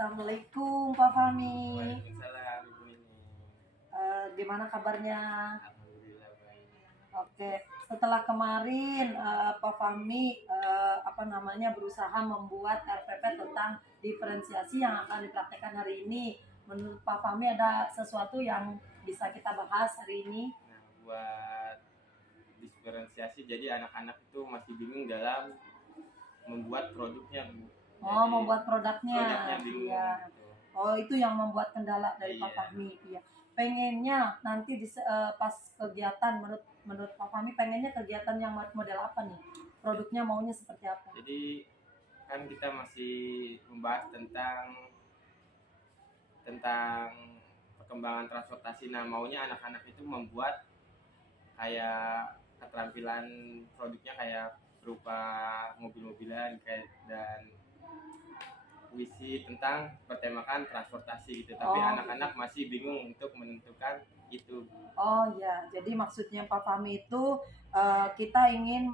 Assalamualaikum Pak Fahmi. Waalaikumsalam Ibu ini. Gimana kabarnya? Alhamdulillah baik. Oke, setelah kemarin Pak Fahmi berusaha membuat RPP tentang diferensiasi yang akan dipraktekkan hari ini. Menurut Pak Fahmi ada sesuatu yang bisa kita bahas hari ini? Nah, buat diferensiasi jadi anak-anak itu masih bingung dalam membuat produknya, Bu. Oh, Jadi, membuat produknya. bingung. Iya. Gitu. Oh, itu yang membuat kendala dari Pak Iya. Fahmi. Iya. Pengennya nanti pas kegiatan menurut Pak Fahmi pengennya kegiatan yang model apa nih? Produknya maunya seperti apa? Jadi kan kita masih membahas tentang perkembangan transportasi. Nah, maunya anak-anak itu membuat kayak keterampilan produknya kayak berupa mobil-mobilan kayak dan puisi tentang bertemakan transportasi gitu. Tapi Oh, anak-anak masih bingung untuk menentukan itu. Oh ya, jadi maksudnya Pak Fahmi itu kita ingin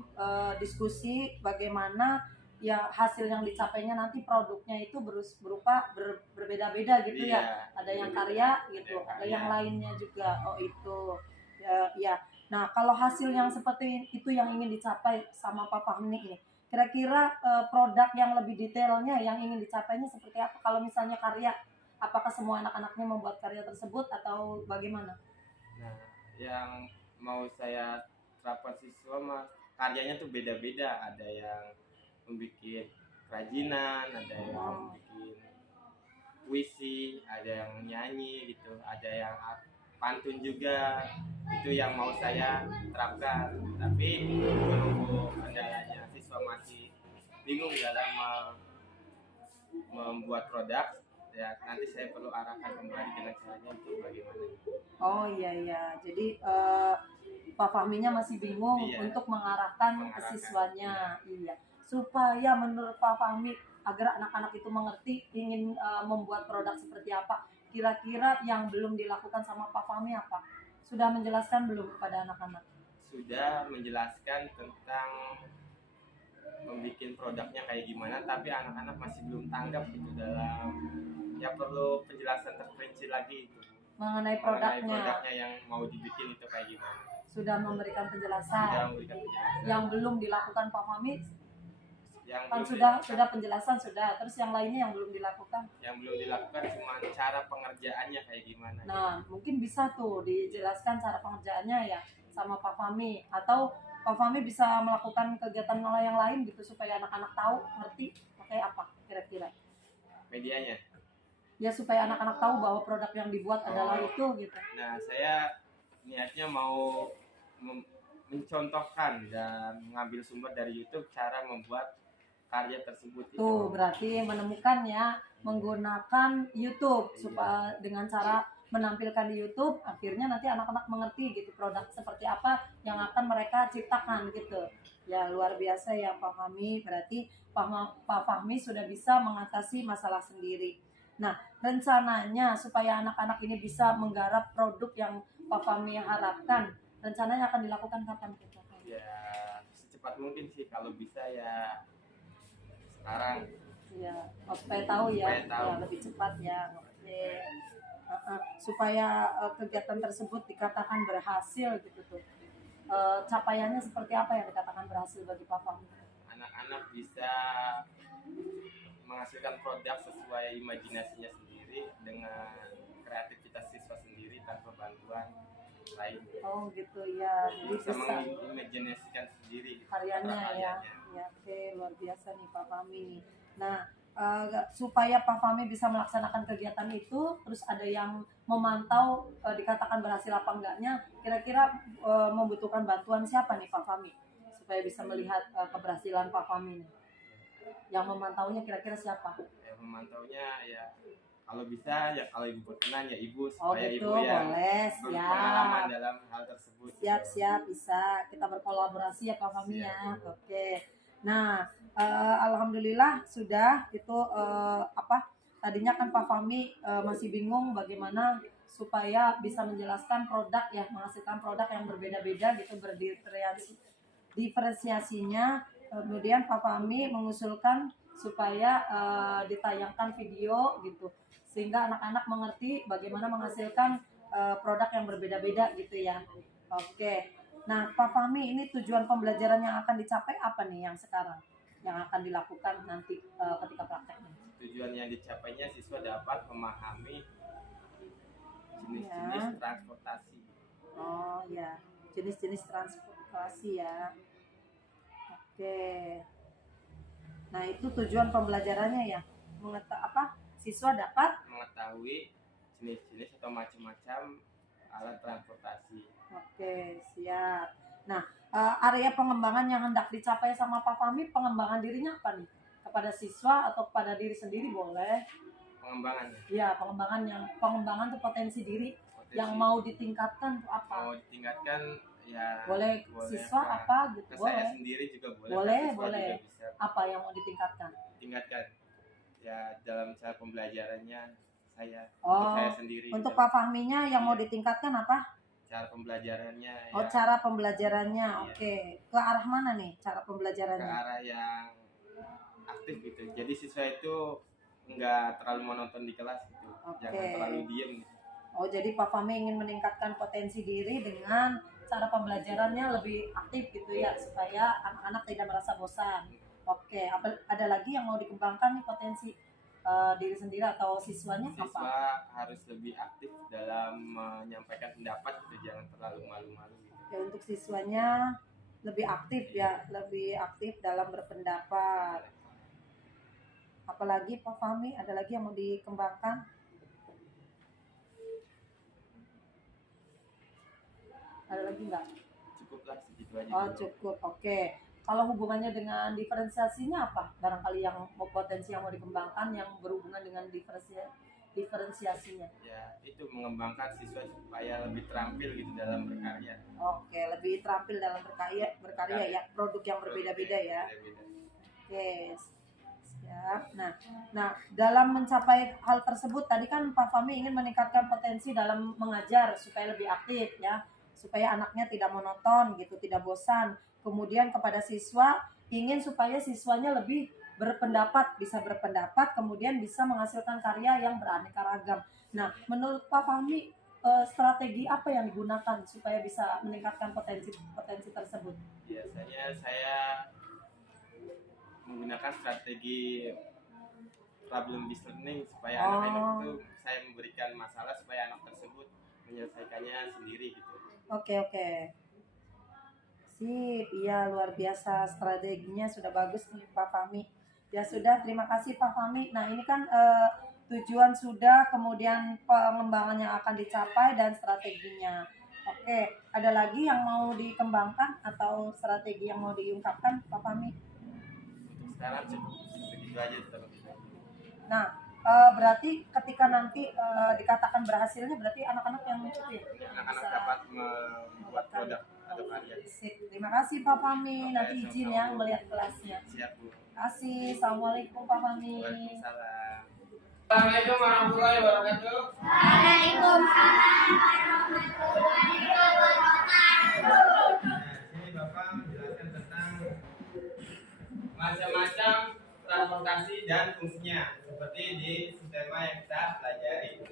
diskusi bagaimana ya hasil yang dicapainya nanti produknya itu berupa berbeda-beda gitu Iya, ya. Ada yang karya gitu, ada ada yang yang karya. lainnya juga. Oh itu ya. Nah kalau hasil yang seperti itu yang ingin dicapai sama Pak Fahmi ini, kira-kira produk yang lebih detailnya yang ingin dicapainya seperti apa? Kalau misalnya karya, apakah semua anak-anaknya membuat karya tersebut atau bagaimana? Nah, yang mau saya terapkan siswa mah karyanya tuh beda-beda. Ada yang membuat kerajinan, ada yang membuat puisi, ada yang nyanyi gitu, ada yang pantun juga. Itu yang mau saya terapkan. Tapi menunggu kendalanya siswa masih bingung dalam membuat produk, ya nanti saya perlu arahkan kembali dengan caranya itu bagaimana. Oh iya, jadi Pak Fahminya masih bingung Iya. untuk mengarahkan ke siswanya, iya. Supaya menurut Pak Fahmi agar anak-anak itu mengerti ingin membuat produk seperti apa, kira-kira yang belum dilakukan sama Pak Fahmi apa? Sudah menjelaskan belum kepada anak-anak? Sudah menjelaskan tentang membuat produknya kayak gimana, tapi anak-anak masih belum tanggap gitu dalam ya perlu penjelasan terperinci lagi itu Mengenai produknya produknya yang mau dibikin itu kayak gimana. sudah memberikan penjelasan. Sudah memberikan penjelasan. Yang belum dilakukan Pak Fahmi yang kan belum sudah penjelasan sudah, terus yang lainnya yang belum dilakukan. Yang belum dilakukan cuma cara pengerjaannya kayak gimana. Nah, mungkin bisa tuh dijelaskan cara pengerjaannya ya sama Pak Fahmi, atau Pak Fahmi bisa melakukan kegiatan yang lain gitu supaya anak-anak tahu, ngerti pakai apa kira-kira. Medianya. Ya supaya anak-anak tahu bahwa produk yang dibuat adalah itu gitu. Nah, saya niatnya mau mencontohkan dan mengambil sumber dari YouTube cara membuat karya tersebut. Tuh, berarti menemukan ya menggunakan YouTube supaya dengan cara menampilkan di YouTube, akhirnya nanti anak-anak mengerti gitu produk seperti apa yang akan mereka ciptakan gitu. Ya luar biasa ya Pak Fahmi, berarti Pak Fahmi sudah bisa mengatasi masalah sendiri. Nah, rencananya supaya anak-anak ini bisa menggarap produk yang Pak Fahmi harapkan, rencananya akan dilakukan kapan? Ya, secepat mungkin sih, kalau bisa ya sekarang. Ya, supaya tahu ya, ya lebih cepat ya. Oke. Supaya kegiatan tersebut dikatakan berhasil gitu tuh. Capaiannya seperti apa yang dikatakan berhasil bagi Pak Fahmi? Anak-anak bisa menghasilkan produk sesuai imajinasinya sendiri dengan kreativitas siswa sendiri tanpa bantuan lain. Oh gitu ya, jadi bisa bisa mengimajinasikan sendiri karyanya ya. Ya, oke, luar biasa nih Pak Fahmi. Nah, supaya Pak Fahmi bisa melaksanakan kegiatan itu, terus ada yang memantau dikatakan berhasil apa enggaknya, kira-kira membutuhkan bantuan siapa nih Pak Fahmi supaya bisa melihat keberhasilan Pak Fahmi nih? Yang memantaunya kira-kira siapa? Yang memantaunya ya kalau bisa ya kalau ibu berkenan ya ibu, gitu, supaya ibu yang boleh, siap. berpengalaman dalam hal tersebut. Siap, bisa kita berkolaborasi ya Pak Fahmi ya. Oke. Nah, alhamdulillah sudah itu tadinya kan Pak Fahmi masih bingung bagaimana supaya bisa menjelaskan produk ya, menghasilkan produk yang berbeda-beda gitu, diferensiasinya. Kemudian Pak Fahmi mengusulkan supaya ditayangkan video gitu, sehingga anak-anak mengerti bagaimana menghasilkan produk yang berbeda-beda gitu ya. Oke. Nah, Pak Fahmi, ini tujuan pembelajaran yang akan dicapai apa nih yang sekarang yang akan dilakukan nanti ketika prakteknya? Tujuan yang dicapainya siswa dapat memahami jenis-jenis Ya. transportasi. Oh ya, jenis-jenis transportasi ya. Oke. Nah, itu tujuan pembelajarannya ya. Siswa dapat. Mengetahui jenis-jenis atau macam-macam alat transportasi. Oke, siap. Nah, area pengembangan yang hendak dicapai sama Pak Fahmi, pengembangan dirinya apa nih? Kepada siswa atau kepada diri sendiri boleh? Pengembangannya. Ya, pengembangan tuh potensi diri yang mau ditingkatkan tuh apa? Mau ditingkatkan ya Boleh siswa apa gitu, ke boleh. saya sendiri juga boleh. Boleh, siswa boleh. juga bisa Apa yang mau ditingkatkan? tingkatkan ya dalam cara pembelajarannya saya Oh, untuk saya sendiri. Untuk gitu. Pak Fahminya yang mau ditingkatkan apa? Cara pembelajarannya. Oh, ya, cara pembelajarannya. Iya. Oke. Ke arah mana nih cara ke pembelajarannya? arah yang aktif gitu. Jadi siswa itu nggak terlalu monoton di kelas gitu. Oke. Jangan terlalu diem gitu. Oh, jadi Pak Fahmi ingin meningkatkan potensi diri dengan cara pembelajarannya lebih aktif gitu ya, supaya anak-anak tidak merasa bosan. Oke, ada lagi yang mau dikembangkan nih potensi diri sendiri atau siswanya apa? Siswa harus lebih aktif dalam menyampaikan pendapat gitu, jangan terlalu malu-malu gitu. Oke, untuk siswanya lebih aktif ya, lebih aktif dalam berpendapat. Apalagi Pak Fahmi, ada lagi yang mau dikembangkan? Ada lagi nggak? Cukuplah segitu aja. Oh, dulu. cukup. Oke. Kalau hubungannya dengan diferensiasinya apa? Barangkali yang potensi yang mau dikembangkan yang berhubungan dengan diferensiasinya. Ya, itu mengembangkan siswa supaya lebih terampil gitu dalam berkarya. Oke, lebih terampil dalam berkarya ya, produk yang berbeda-beda ya. Beda-beda. Oke. Siap. Nah, dalam mencapai hal tersebut tadi kan Pak Fahmi ingin meningkatkan potensi dalam mengajar supaya lebih aktif ya, supaya anaknya tidak monoton gitu, tidak bosan. Kemudian kepada siswa ingin supaya siswanya lebih berpendapat, bisa berpendapat, kemudian bisa menghasilkan karya yang beraneka ragam. Nah, menurut Pak Fahmi strategi apa yang digunakan supaya bisa meningkatkan potensi tersebut? Biasanya saya menggunakan strategi problem based learning supaya anak-anak itu saya memberikan masalah supaya anak tersebut menyelesaikannya sendiri gitu. Oke. Sip, iya luar biasa, strateginya sudah bagus nih Pak Fahmi. Ya sudah, terima kasih Pak Fahmi. Nah ini kan tujuan sudah, kemudian pengembangan yang akan dicapai dan strateginya. Oke, ada lagi yang mau dikembangkan atau strategi yang mau diungkapkan Pak Fahmi? Untuk sekarang cukup segitu aja strategi. Nah, berarti ketika nanti dikatakan berhasilnya berarti anak-anak yang itu ya? Anak-anak dapat membuat produk atau karya. Sip, terima kasih Pak Fahmi. Nanti izin ya melihat kelasnya. Siap, Bu. Terima kasih. Assalamualaikum Pak Fahmi. Waalaikumsalam. Assalamualaikum warahmatullahi wabarakatuh. Waalaikumsalam warahmatullahi wabarakatuh. Sini Bapak menjelaskan tentang macam-macam transportasi dan fungsinya seperti di sistema yang kita pelajari.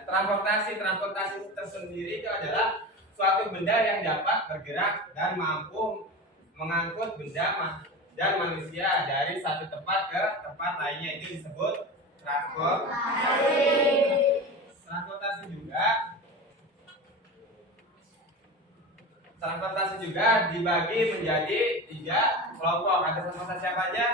Nah, transportasi tersendiri itu adalah suatu benda yang dapat bergerak dan mampu mengangkut benda dan manusia dari satu tempat ke tempat lainnya, itu disebut transportasi. Transportasi juga dibagi menjadi 3 kelompok. Ada transportasi apa aja?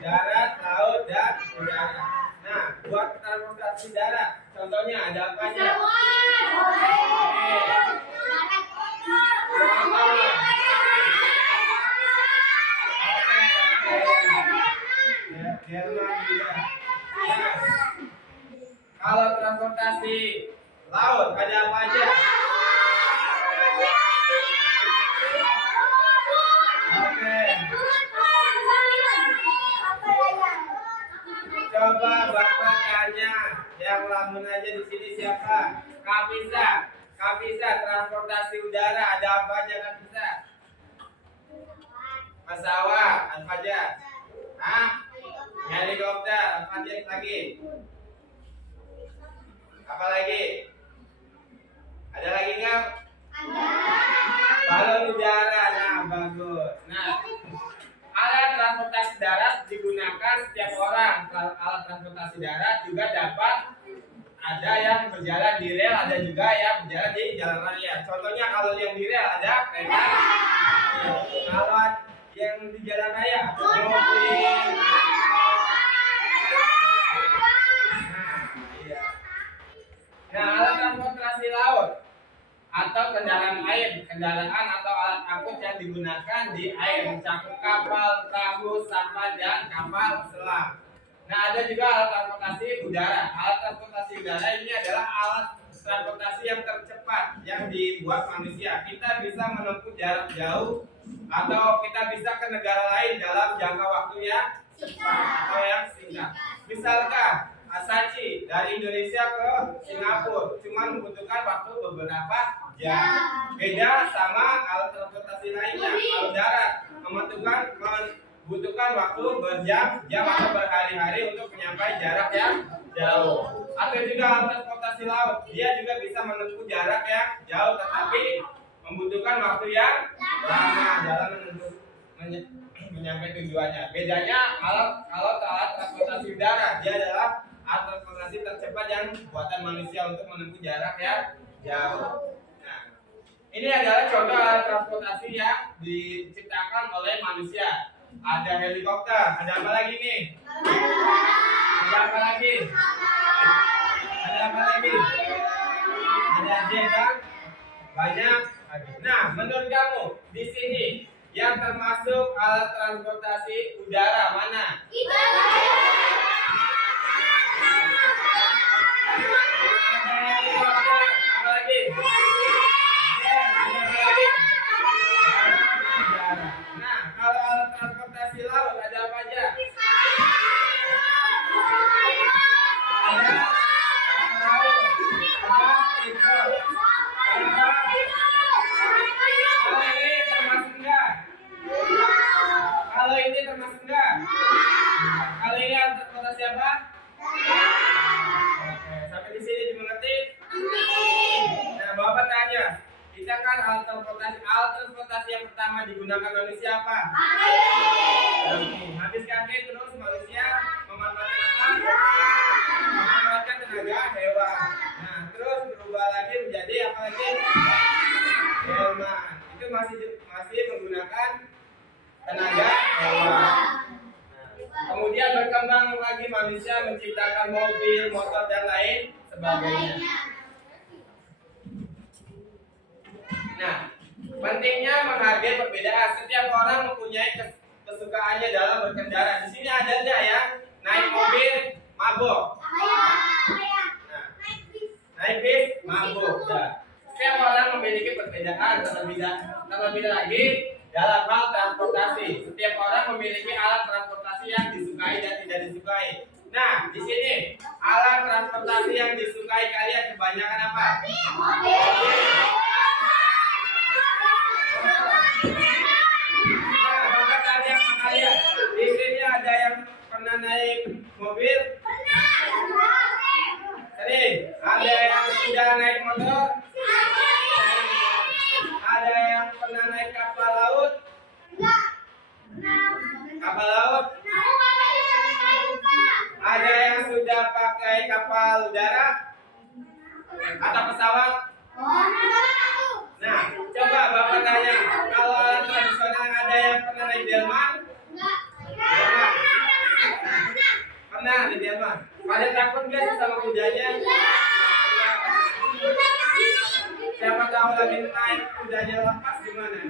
Darat, laut, dan udara. Nah, buat transportasi darat, contohnya ada apa aja? Kalau transportasi laut ada apa aja? Oke. Coba Bapak tanya yang lamun aja di sini siapa? Kapisa Nafisa, transportasi udara ada apa aja Nafisa? Pesawat, apa aja? Hah? Helikopter, apa aja lagi? Apa lagi? Ada lagi nggak? Balon udara, nah bagus. Nah, alat transportasi darat digunakan setiap orang. Alat transportasi darat juga dapat ada yang berjalan di rel, ada juga yang berjalan di jalan raya. Contohnya kalau yang di rel ada kereta, kalau yang di jalan raya mobil. Nah, alat transportasi laut atau kendaraan air, kendaraan atau alat angkut yang digunakan di air mencakup kapal, perahu, sampan, dan kapal selam. Nah, ada juga alat transportasi udara. Alat transportasi udara ini adalah alat transportasi yang tercepat yang dibuat manusia. Kita bisa menempuh jarak jauh atau kita bisa ke negara lain dalam jangka waktu yang cepat atau yang singkat. Misalkan Asachi dari Indonesia ke Singapura cuma membutuhkan waktu beberapa jam. Beda sama alat transportasi lainnya. Kalau darat membutuhkan waktu berjam-jam atau berhari-hari untuk mencapai jarak yang jauh. Atau juga alat transportasi laut, dia juga bisa menempuh jarak yang jauh tetapi membutuhkan waktu yang lama dalam menyampai tujuannya. Bedanya kalau alat transportasi udara, dia adalah alat transportasi tercepat yang buatan manusia untuk menempuh jarak yang jauh. Nah, ini adalah contoh alat transportasi yang diciptakan oleh manusia. Ada helikopter, ada apa lagi nih? Ada apa lagi? Ada apa lagi? Ada jet kan? Banyak lagi. Nah, menurut kamu di sini yang termasuk alat transportasi udara mana? Nah, kalau alat transportasi laut ada apa aja? Ada perahu, ada ikan. Kalau ini termasuk enggak? Kalau ini termasuk enggak? Kalau ini alat transportasi apa? Oke, sampai di sini dimengerti? Nah, Bapak tanya, kita kan alat transportasi yang pertama digunakan manusia apa? Habis kakek terus manusia memanfaatkan apa? Memanfaatkan tenaga hewan. Nah, terus berubah lagi menjadi apa lagi? Delman. Itu masih menggunakan tenaga hewan. Kemudian berkembang lagi manusia menciptakan mobil, motor dan lain sebagainya. Nah, pentingnya menghargai perbedaan. Setiap orang mempunyai kesukaannya dalam berkendara. Di sini ada nggak ya naik mobil mabuk? Nah, naik bis mabuk. Nah, setiap orang memiliki perbedaan terlebih lagi dalam hal transportasi. Setiap orang memiliki alat transportasi yang disukai dan tidak disukai. Nah, di sini alat transportasi yang disukai kalian kebanyakan apa? Kalian di sini ada yang pernah naik mobil? Sering. Ada yang sudah naik motor? Ada yang pernah naik kapal laut? Kapal laut? Ada yang sudah pakai kapal udara? Atau pesawat? Nah, coba Bapak tanya, kalau alat tradisional ada yang pernah naik delman? Delman? Pernah di delman? Pada takut nggak sih sama kudanya? Siapa tahu lagi naik kudanya lepas gimana?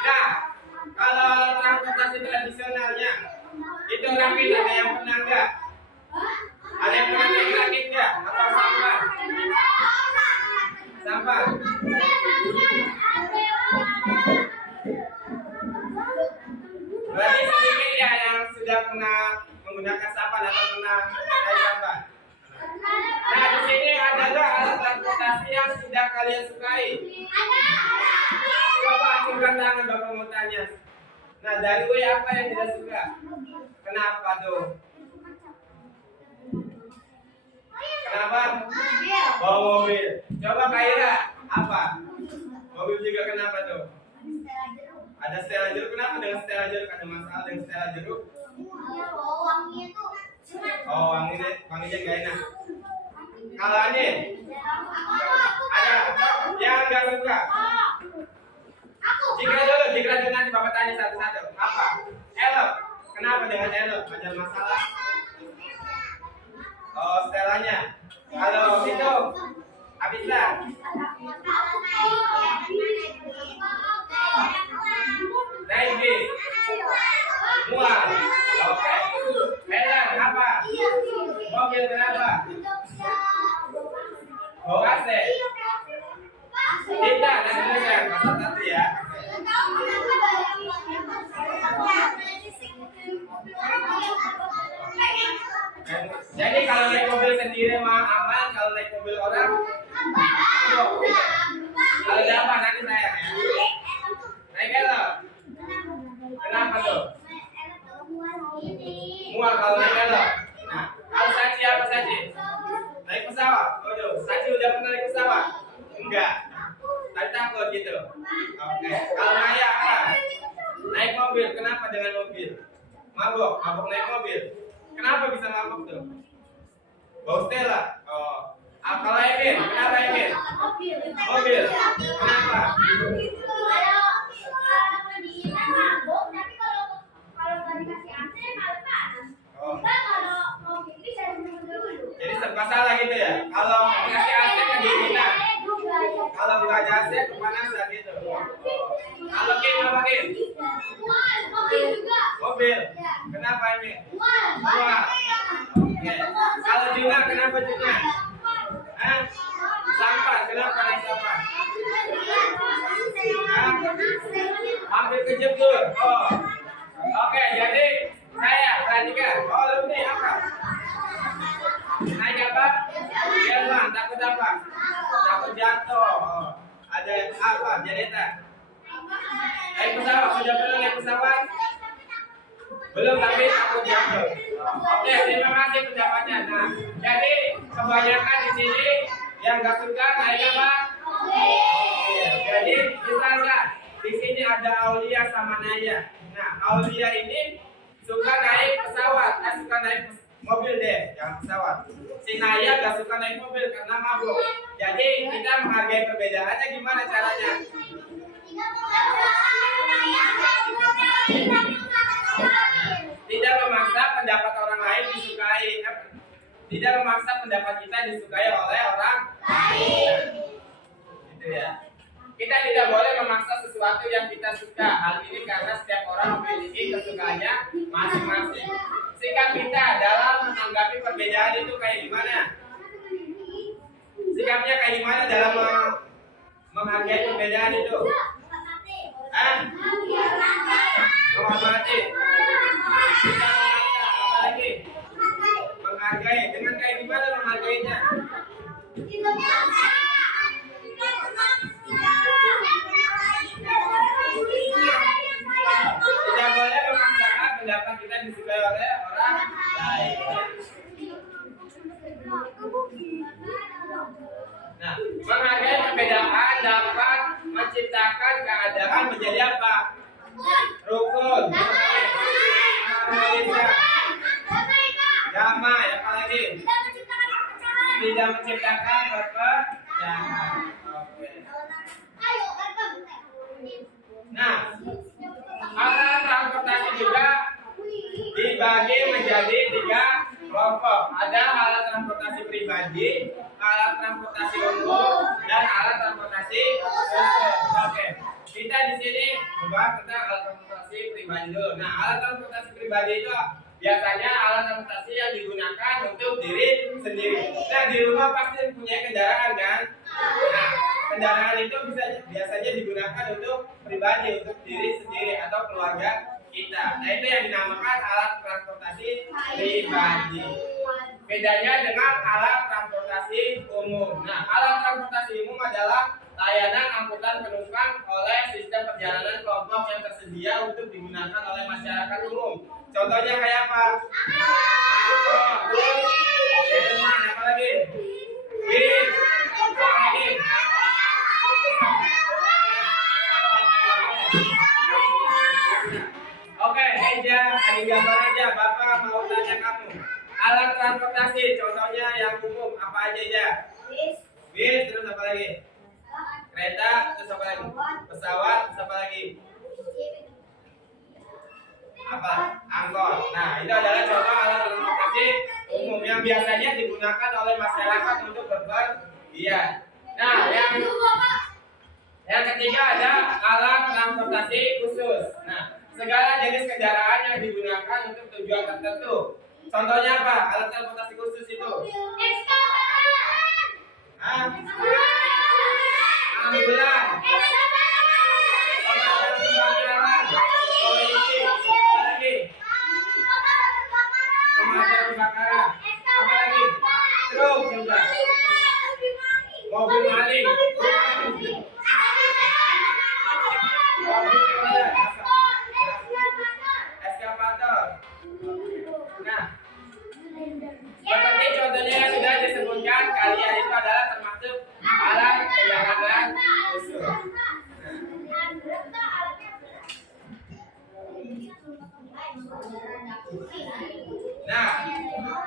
Nah, kalau transportasi tradisionalnya itu rakit, ada yang pernah enggak? Ada yang pernah naik rakit enggak? Atau sampah? Sampah? Berarti sedikit ya yang sudah pernah menggunakan sampan atau pernah naik sampan? Nah, di sini adalah alat transportasi yang sudah kalian sukai. Coba acungkan tangan Bapak mau tanya. Nah, dari UI apa yang tidak suka? Kenapa tuh? Kenapa? Bawa mobil. Coba Kak Ira, apa? Mobil juga kenapa tuh? Ada setelan jeruk. Kenapa dengan setelan jeruk? Ada masalah dengan setelan jeruk? Oh, wanginya gak enak. Kalau Anin, ada yang nggak suka? Jika dulu nanti Bapak tanya satu-satu. Apa? Elok. Kenapa dengan elok? Ada masalah? Oh, setelannya. Kalau itu, Abislah. Naik bis. Mual. Oke. Elan, apa? Mobil kenapa? Oh, AC. Kita nanti dengar pasal satu ya. Jadi kalau naik mobil sendiri mah aman, kalau naik mobil orang, kalau ada apa nanti saya ya. Naik elok. Kenapa tuh? Mual kalau naik elok. Nah, kalau Saji apa Saji? Naik pesawat. Waduh, Saji udah pernah naik pesawat? Enggak. Tapi takut gitu. Oke. Kalau Naya apa? Naik mobil. Kenapa dengan mobil? Mabok naik mobil. Kenapa bisa mabok tuh? Bau Stella. Oh. Kalau Emin, kenapa Emin? Mobil. Kenapa? Oh. Jadi serba salah gitu ya. Kalau dikasih AC kedinginan. Kalau nggak ada AC kepanasan gitu. Kalau Kim apa Kim? Mobil. Kenapa ini? Mual. Oke. Kalau Juna kenapa Juna? Sampah. Kenapa naik sampah? Hampir kejebur. Oh. Oke, jadi saya perhatikan. Oh, lu nih apa? Naik apa? Jalan, takut apa? Takut jatuh. Oh. Ada apa? Janeta. Naik pesawat, sudah pernah naik pesawat? Belum, tapi takut jatuh. Oke, terima kasih pendapatnya. Nah, jadi kebanyakan di sini yang nggak suka naik apa? Jadi misalkan di sini ada Aulia sama Naya. Nah, Aulia ini suka naik pesawat, suka naik mobil deh, jangan pesawat. Si Naya gak suka naik mobil karena mabuk. Jadi kita menghargai perbedaannya gimana caranya? Tidak memaksa pendapat orang lain disukai. Tidak memaksa pendapat kita disukai oleh orang lain. Gitu ya. Kita tidak boleh memaksa sesuatu yang kita suka. Hal ini karena setiap orang memiliki kesukaannya masing-masing. Sikap kita dalam menanggapi perbedaan itu kayak gimana? Sikapnya kayak gimana dalam menghargai perbedaan itu? Menghormati. Kita menghargai, apa lagi? Menghargai. Dengan kayak gimana menghargainya? Tidak boleh memaksakan pendapat kita disukai oleh orang lain. Nah, menghargai perbedaan dapat menciptakan keadaan menjadi apa? Rukun, harmonis, damai, apalagi? Tidak menciptakan perpecahan. Oke. Nah, alat transportasi juga dibagi menjadi 3 kelompok. Ada alat transportasi pribadi, alat transportasi umum, dan alat transportasi khusus. Oke, kita di sini membahas tentang alat transportasi pribadi dulu. Nah, alat transportasi pribadi itu biasanya alat transportasi yang digunakan untuk diri sendiri. Nah, di rumah pasti punya kendaraan kan? Nah, kendaraan itu biasanya digunakan untuk pribadi, untuk diri sendiri atau keluarga kita. Nah, itu yang dinamakan alat transportasi pribadi. Bedanya dengan alat transportasi umum. Nah, alat transportasi umum adalah layanan angkutan penumpang oleh sistem perjalanan kelompok yang tersedia untuk digunakan oleh masyarakat umum. Contohnya kayak apa? Angkot, terus delman, apa lagi? Bis, apa lagi? Oke, Eja, ada gambar aja. Bapak mau tanya kamu. Alat transportasi, contohnya yang umum apa aja ya? Bis, terus apa lagi? Kereta, terus apa lagi? Pesawat, terus apa lagi? Apa? Angkot. Nah, itu adalah contoh alat transportasi umum yang biasanya digunakan oleh masyarakat untuk berpergian. Nah, yang ketiga ada alat transportasi khusus. Nah, segala jenis kendaraan yang digunakan untuk tujuan tertentu. Contohnya apa? Alat transportasi khusus itu? Ambulan, pemadam kebakaran, polisi, apa lagi? Pemadam kebakaran, apa lagi? Truk juga, mobil maling, mobil trailer, eskavator. Nah, seperti contohnya yang sudah disebutkan, kalian itu adalah termasuk alat kendaraan khusus. Nah,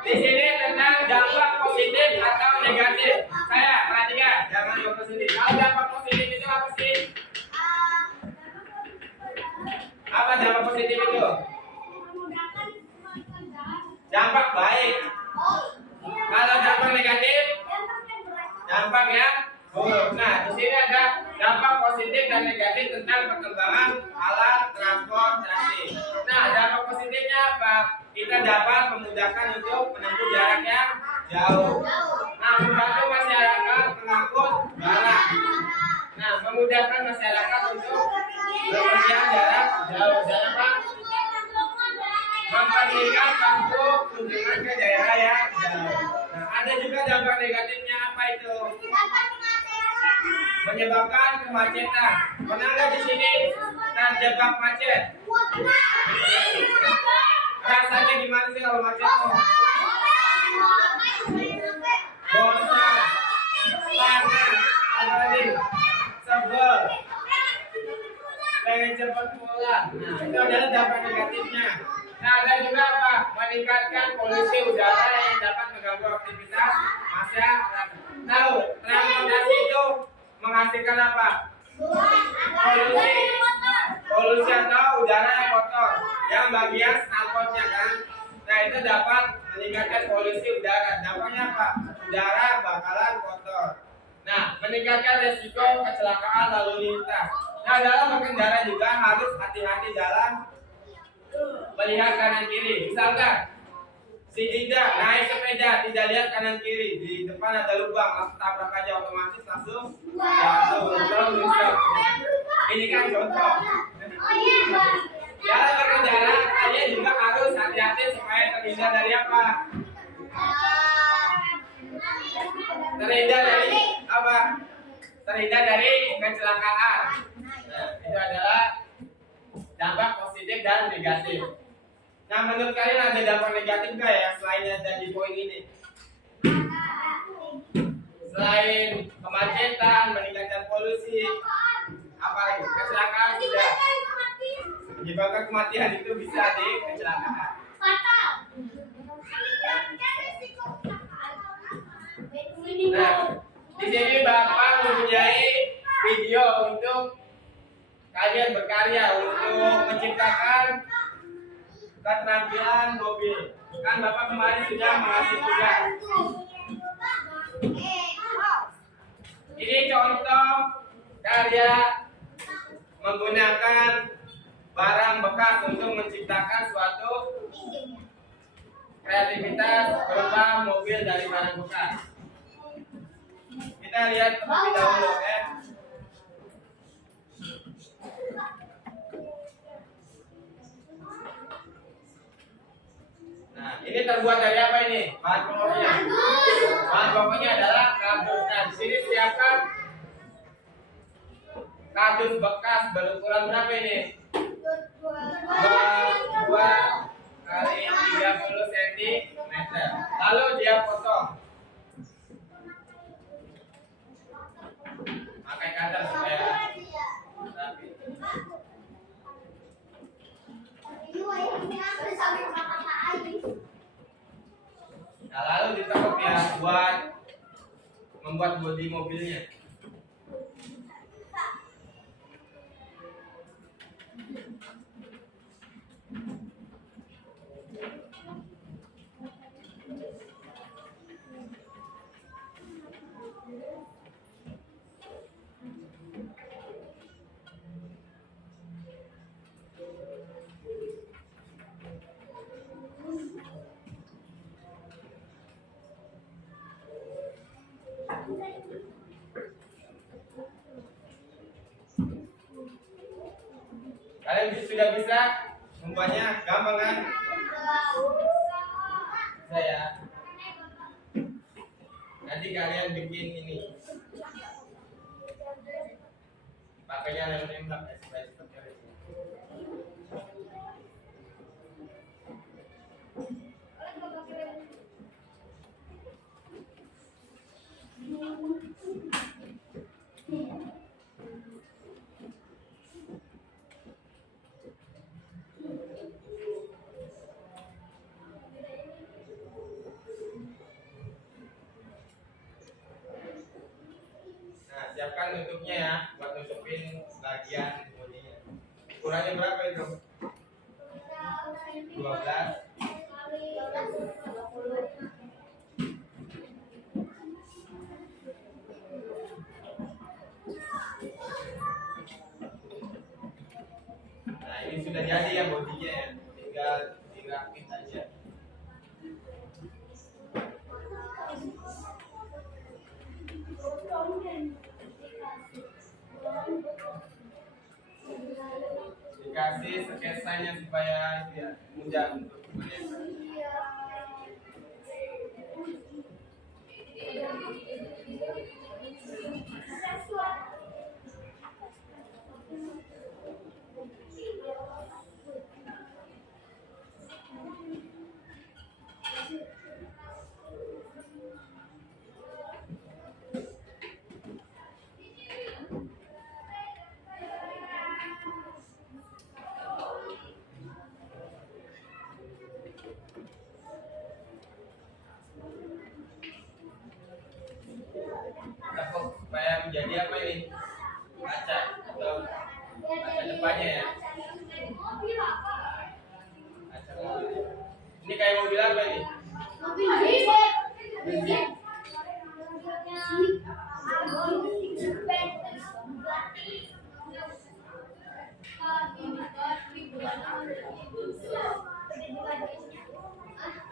di sini tentang dampak positif atau negatif. Saya perhatikan, jangan lupa positif. Kalau dampak positif itu apa sih? Apa dampak positif itu? Dampak baik. Kalau dampak negatif, dampak yang buruk. Nah, di sini ada dampak positif dan negatif tentang perkembangan alat transportasi. Nah, dampak positifnya apa? Kita dapat memudahkan untuk menempuh jarak yang jauh. Nah, membantu masyarakat mengangkut barang. Nah, memudahkan masyarakat untuk bepergian jarak jauh. Dan apa? Mempermudah waktu kunjungan ke daerah yang jauh. Nah, ada juga dampak negatifnya apa itu? Menyebabkan kemacetan. Pernah nggak di sini terjebak macet? Rasanya gimana sih kalau macet? Bosan, panas, apa lagi? Sebel, pengen cepat pulang. Nah, itu adalah dampak negatifnya. Nah, ada juga apa? Meningkatkan polusi udara yang dapat mengganggu aktivitas masyarakat. Tahu, transportasi itu menghasilkan apa? Polusi atau udara yang kotor, yang bagian knalpotnya kan. Nah, itu dapat meningkatkan polusi udara. Dampaknya apa? Udara bakalan kotor. Nah, meningkatkan resiko kecelakaan lalu lintas. Nah, dalam berkendara juga harus hati-hati dalam melihat kanan kiri. Misalkan si Dinda naik sepeda tidak lihat kanan kiri, di depan ada lubang, langsung tabrak aja, otomatis langsung jatuh. Ini kan contoh. Dalam berkendara kalian juga harus hati-hati supaya terhindar dari apa? Terhindar dari apa? Terhindar dari kecelakaan. Nah, itu adalah dampak positif dan negatif. Nah, menurut kalian ada dampak negatif nggak ya selain ada di poin ini? Selain kemacetan, meningkatkan polusi, apa lagi? Kecelakaan sudah. Menyebabkan kematian itu bisa di kecelakaan. Nah, di sini Bapak mempunyai video untuk kalian berkarya untuk menciptakan keterampilan mobil. Kan Bapak kemarin sudah mengasih tugas. Ini contoh karya menggunakan barang bekas untuk menciptakan suatu kreativitas berupa mobil dari barang bekas. Kita lihat terlebih dahulu ya. Ini terbuat dari apa ini? Bahan pokoknya. Bahan pokoknya adalah kardus. Nah, di sini siapkan kardus bekas berukuran berapa ini? 2 kali 30 cm. Lalu dia potong. Pakai cutter supaya rapi. Nah, lalu ditekuk ya buat membuat bodi mobilnya. Kalian sudah bisa membuatnya, gampang kan? Bisa ya. Nanti kalian bikin ini. Pakainya lem tembak ya, supaya seperti ini. Nah, siapkan tutupnya ya, buat nutupin bagian bodinya. Ukurannya berapa itu? 12. Nah, ini sudah jadi ya bodinya ya. Tinggal dirapit aja. Dikasih sketsanya supaya ya, mudah untuk melihat. Tekuk supaya menjadi apa ini? Kaca atau kaca depannya ya. Kaca mobil. Ini kayak mobil apa ini? Jeep.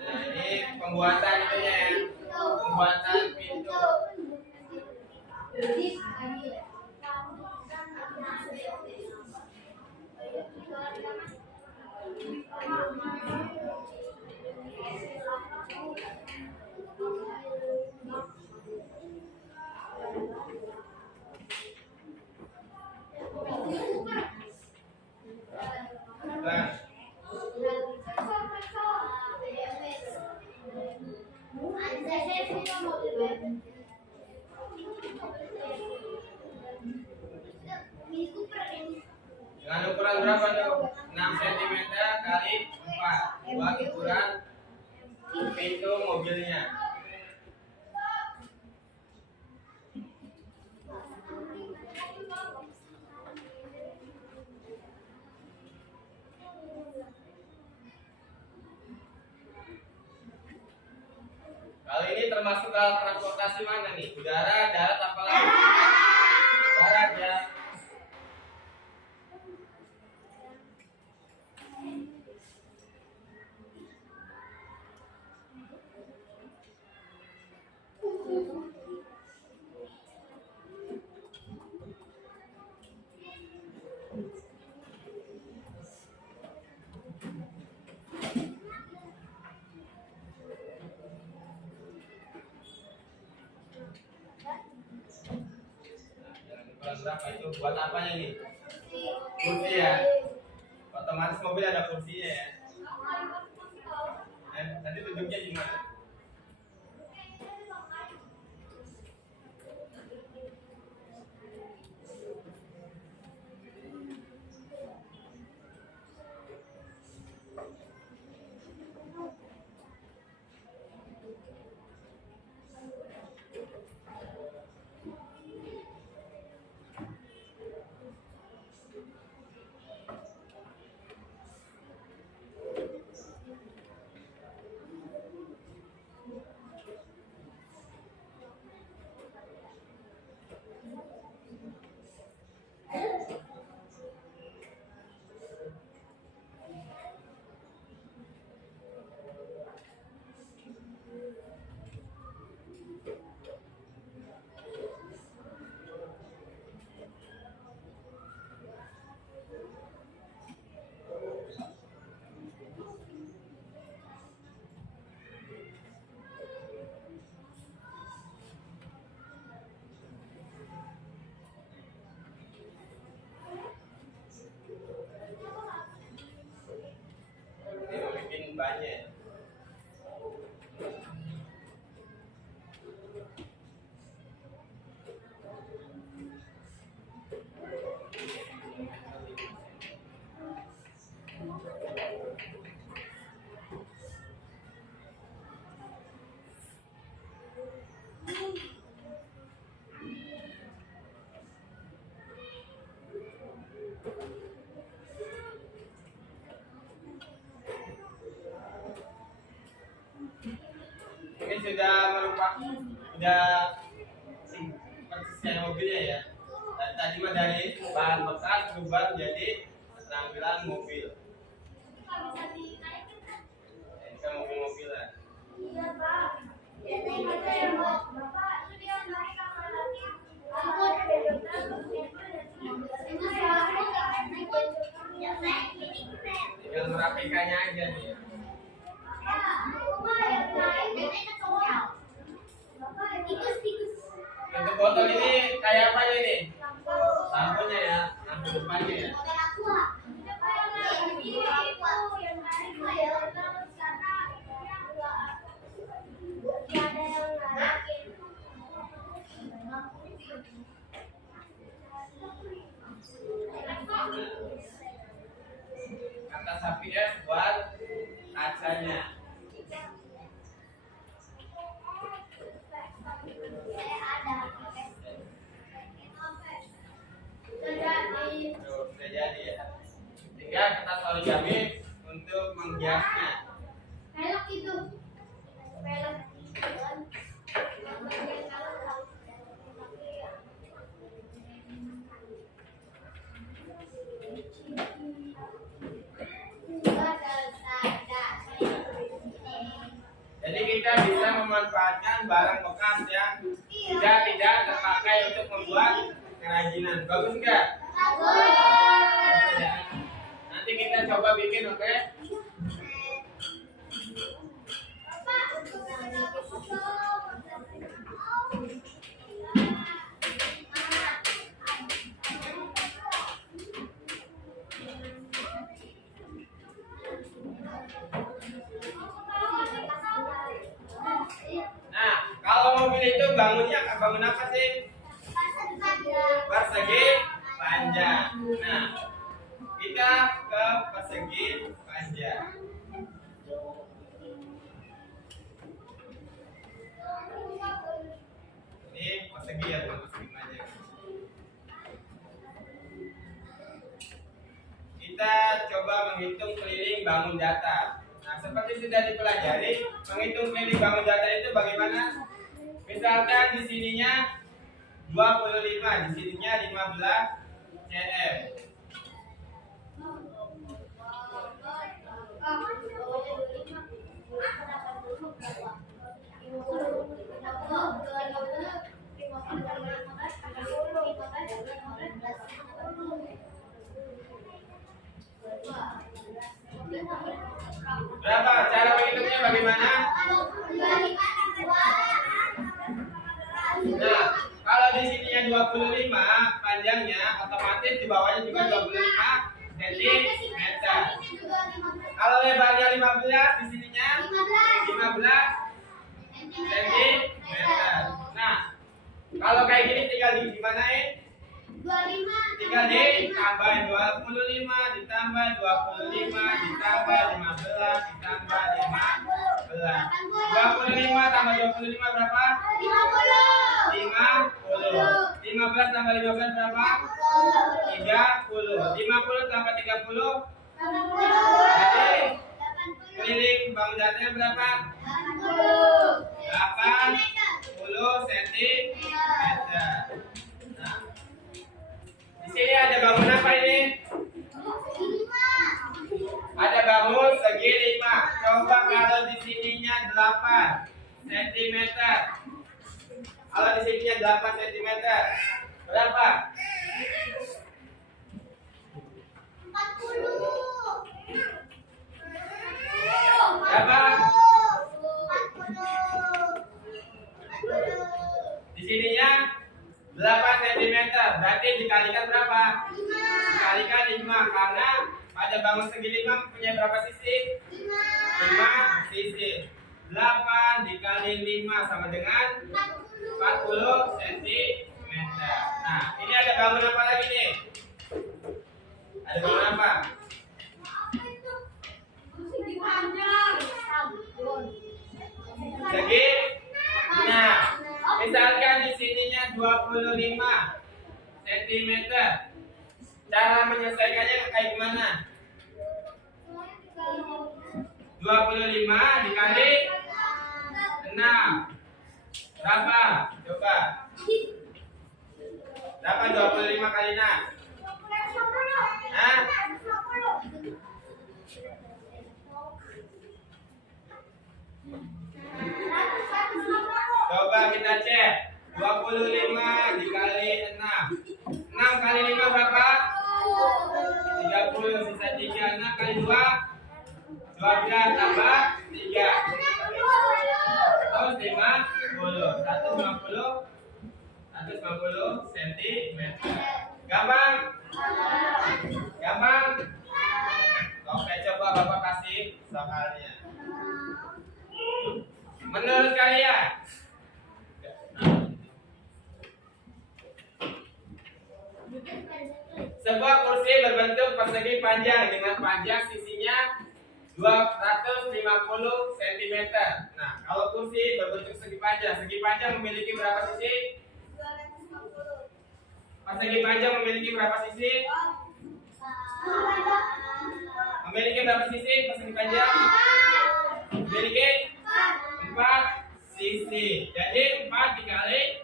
Nah, ini pembuatan itunya ya. Pembuatan pintu. Nah, dengan ukuran berapa tuh? 6 cm kali 4 buat ukuran pintu mobilnya. Kalau ini termasuk alat transportasi mana nih? Udara, darat, apa laut? Darat ya. berapa itu? Buat apanya nih? Kursi ya. Otomatis mobil ada kursinya ya. Tadi duduknya gimana? Ini mau bikin banyak. Ini sudah merupakan persis kayak mobilnya ya. Tadi mah dari bahan bekas berubah menjadi penampilan mobil. Ini kan mobil-mobilan. Tinggal merapikannya aja nih. Untuk botol ini kayak apa ini? Lampunya ya, lampu depannya ya. Kata sapi es buat kacanya. Sudah jadi ya. Tinggal kita origami untuk menghiasnya. Pelek itu. Pelek. Jadi kita bisa memanfaatkan barang bekas yang tidak terpakai untuk membuat kerajinan. Bagus nggak? Bagus ya. Nanti kita coba bikin, oke? Nah, kalau mobil itu bangun apa sih? Persegi panjang. Nah, kita ke persegi panjang. Ini persegi ya, bukan persegi panjang. Kita coba menghitung keliling bangun datar. Nah, seperti sudah dipelajari, menghitung keliling bangun datar itu bagaimana? Misalkan di sininya 25, di sininya 15 cm. Berapa? Cara menghitungnya bagaimana? Nah, kalau di sininya 25, panjang 15 cm. Nah, kalau kayak gini tinggal gimanain? 25. Tinggal ditambahin 25 ditambah 25 ditambah 15 ditambah 15. 25 tambah 25 berapa? 50. 50. 15 tambah 15 berapa? 30. 50 tambah 30 jadi keliling bangun jatuhnya berapa? 80 cm. Nah, di sini ada bangun apa ini? Ada bangun segi 5. Coba kalau di sininya 8 cm. Kalau di sininya 8 cm. Berapa? 40. Berapa? Di sininya 8 cm. Berarti dikalikan berapa? 5. Dikalikan 5 karena pada bangun segi 5 punya berapa sisi? 5 sisi. 8 dikali 5 sama dengan 40 cm. Nah, ini ada bangun apa lagi nih? Ada bangun apa? Segi. Nah, misalkan di sininya 25 cm. Cara menyelesaikannya kayak gimana? 25 dikali 6. Berapa? Coba. Berapa 25 kali 6? Hah? Coba kita cek. 25 dikali 6. 6 kali 5 berapa? 30. Sisa 3. 6 kali 2 12 tambah 3 terus 50. 150 cm. Gampang? Gampang? Oke, coba Bapak kasih soalnya. Menurut kalian sebuah kursi berbentuk persegi panjang dengan panjang sisinya 250 cm. Nah, kalau kursi berbentuk segi panjang memiliki berapa sisi? 250. Persegi panjang memiliki berapa sisi? Memiliki berapa sisi persegi panjang? Memiliki 4 sisi. Jadi 4 dikali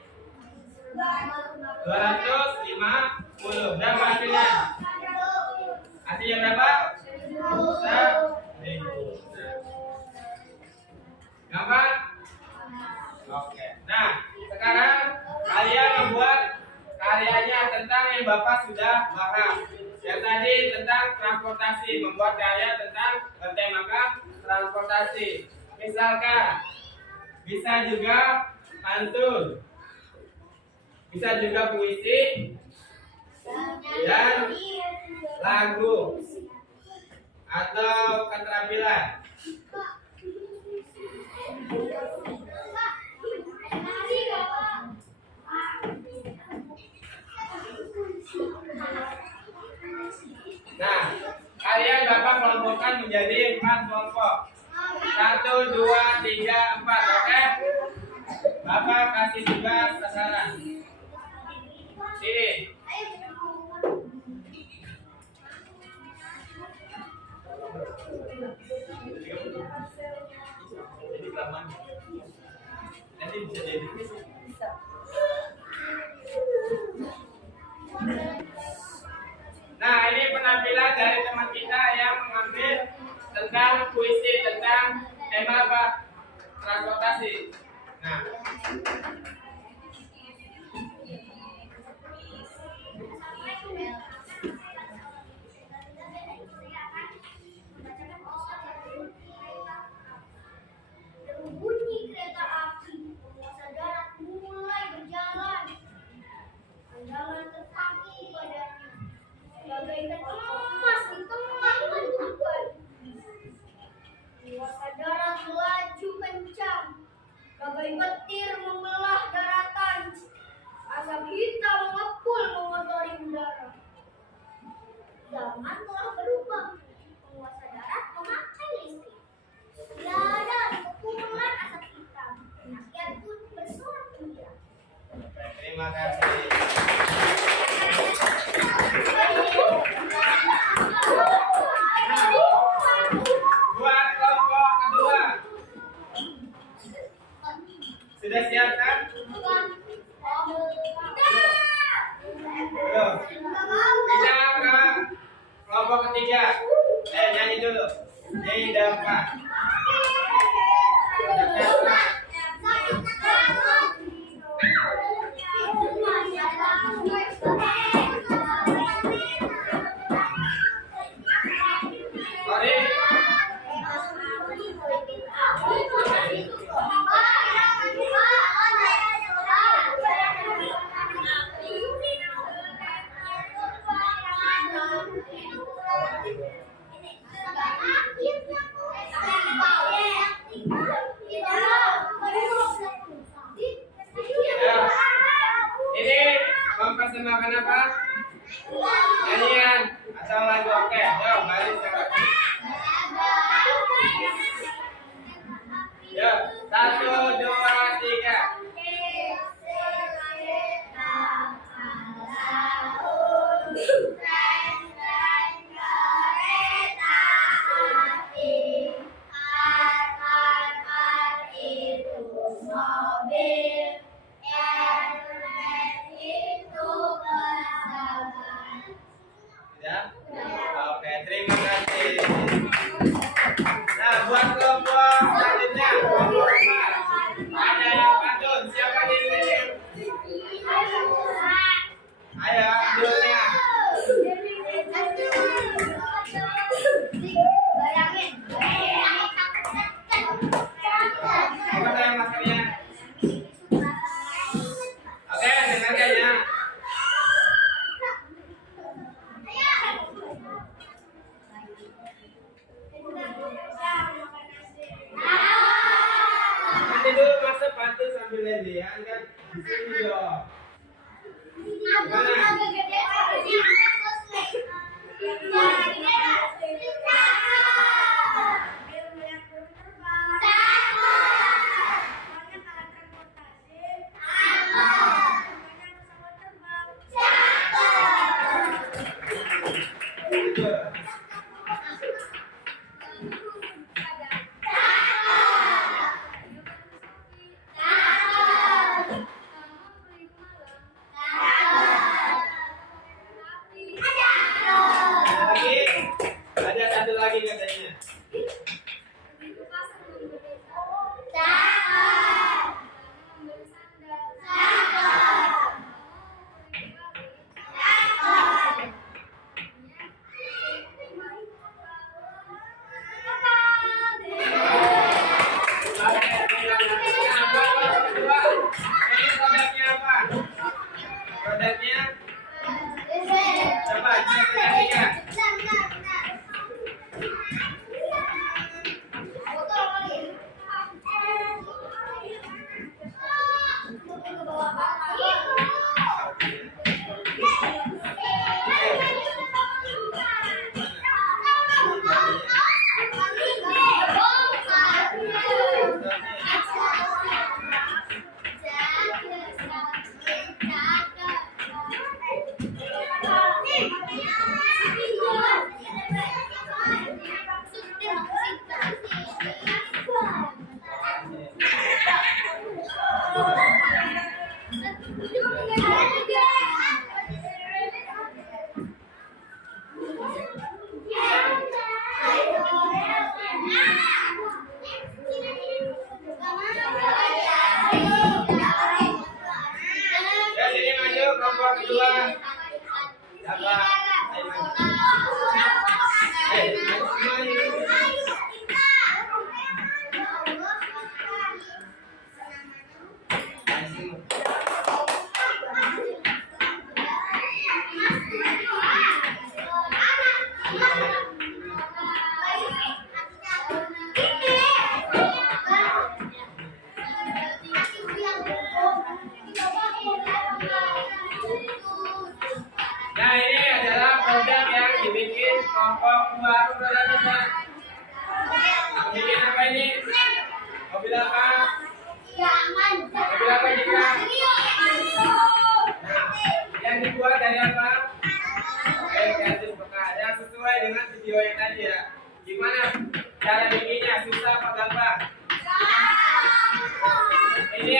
250. Berapa hasilnya? Hasilnya berapa? 1000. Gampang? Oke. Nah, sekarang kalian membuat karyanya tentang yang Bapak sudah bahas. Yang tadi tentang transportasi, membuat karya tentang bertemakan transportasi. Misalkan bisa juga pantun, bisa juga puisi dan lagu atau keterampilan. Nah, kalian Bapak kelompokkan menjadi 4 kelompok. 1, 2, 3, 4. Oke? Bapak kasih tugas sasaran. Sini. Jadi kelamaan. Nanti bisa jadi. Bisa. Nah, ini penampilan dari teman kita yang mengambil tentang puisi tentang tema apa? Transportasi. Nah, Bunyi kereta api, penguasa darat mulai berjalan. Pandangan terpaku padanya, bagaikan emas di tengah lautan. Penguasa darat melaju kencang. bagai petir membelah daratan. Asap hitam mengepul mengotori udara. Zaman telah berubah. Penguasa darat memakai listrik. Tiada kepulan asap hitam. Rakyat pun bersorak gembira. Terima kasih. Buat kelompok kedua. Sudah siap kan? Belum. Kita ke kelompok ketiga. Nyanyi dulu. Di depan. Mari. Ini mempersembahkan apa? Nyanyian atau lagu? Oke, yuk balik ke kaki. Yuk, 1, 2, 3. Ya? Oke, terima kasih. Nah, buat kelompok selanjutnya, kelompok 4. Ada yang pantun, siapa di sini? Ayo, dulunya. Siapa yang maskernya? Oke, dengarkan ya. Nanti dulu masuk pantun sambil latihan kan. Sini dong. Ada satu lagi katanya.